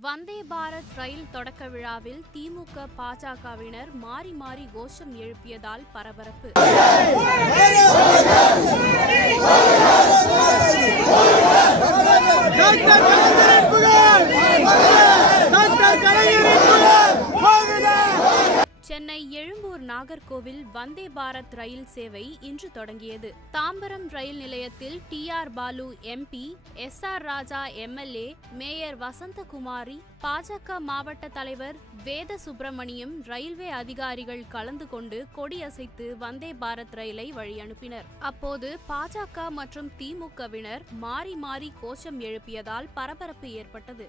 வந்தே பாரத் ரயில் தொடக்க விழாவில் திமுக பாஜகவினர் மாறி மாறி கோஷம் எழுப்பியதால் பரபரப்பு. சென்னை எழும்பூர் நாகர்கோவில் வந்தே பாரத் ரயில் சேவை இன்று தொடங்கியது. தாம்பரம் ரயில் நிலையத்தில் TR பாலு MP, SR ராஜா MLA, மேயர் வசந்தகுமாரி, பாஜக மாவட்ட தலைவர் வேத சுப்பிரமணியம், ரயில்வே அதிகாரிகள் கலந்து கொண்டு கொடியசைத்து வந்தே பாரத் ரயிலை வழி அனுப்பினர். அப்போது பாஜக மற்றும் திமுகவினர் மாறி மாறி கோஷம் எழுப்பியதால் பரபரப்பு ஏற்பட்டது.